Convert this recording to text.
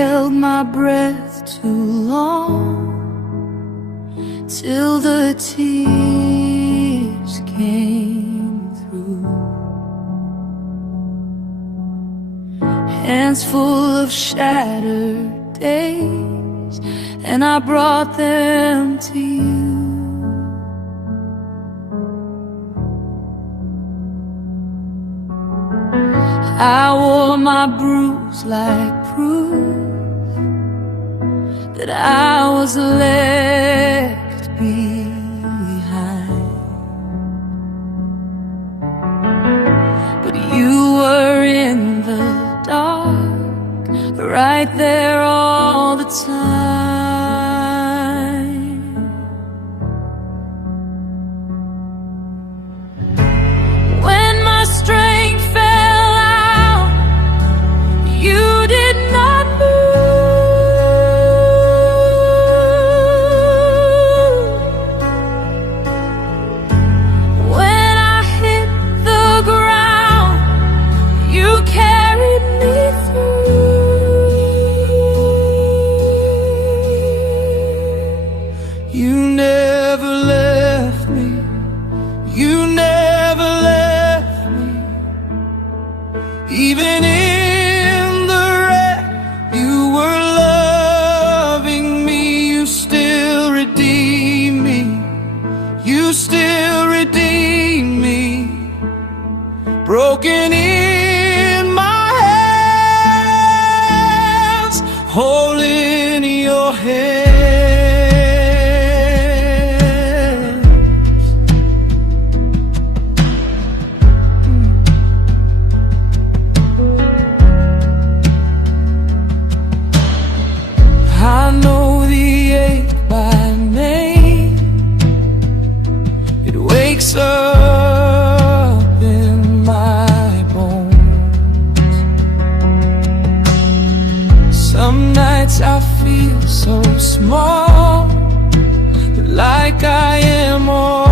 held my breath too long, till the tears came through. Hands full of shattered days, and I brought them to you. I wore my bruise like proof that I was left behind. But you were in the dark, right there all the time. When my strength fell out, you did not move. When I hit the ground, you carried me through. You never left me. You never left me. Even in the wreck, you were loving me. You still redeem me. You still redeem me. Broken in my hands, holding your hand. I know the ache by name. It wakes up in my bones. Some nights I feel so small, like I am all